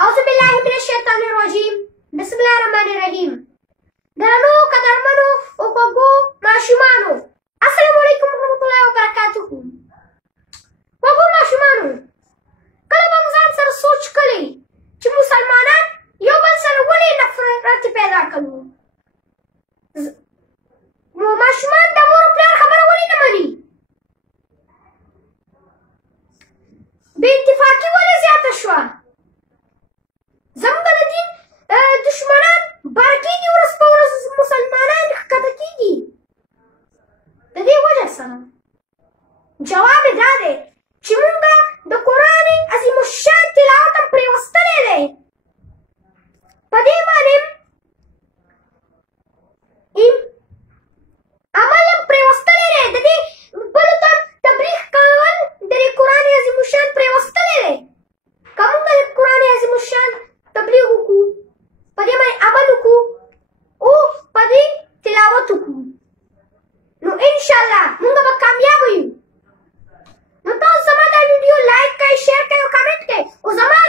أعوذ بالله من الشيطان الرجيم بسم الله الرحمن الرحیم درنو قدرمنو او خوږو ماشومانو السلام علیکم ورحمة الله وبرکاته. خوږو ماشومانو کله به مو ځان سره سوچ کړی چې مسلمانان یو بل سره ولې نفرت پیدا کوو؟ ماشومان د مور او پلار خبره ولې نه مني؟ بې اتفاقي ولې زیاته شوه؟ زموږ د دین دشمنان بار کېږي، ورځ په ورځ مسلمانان ښکته کېږي. د دې وجه سره جواب یې دا دی چې موږ د قرآن عظیم الشان تلاوت هم پرې وستلی دی. په دې باندې عمل هم پرې وستلی دی. د دې بلو ته تبلیغ کول د دې قرآن عظیم الشان پرې وستلی دی. که موږ د قرآن عظیم الشان تبلیغ وکړو، په دې باندې عمل وکړو او په دې تلاوت وکړو، نو انشاءالله موږ به کامیابه یو. نو تاسو زما دا ویډیو لایک کړئ، شیر کړئ او کمنټ کړئ او زما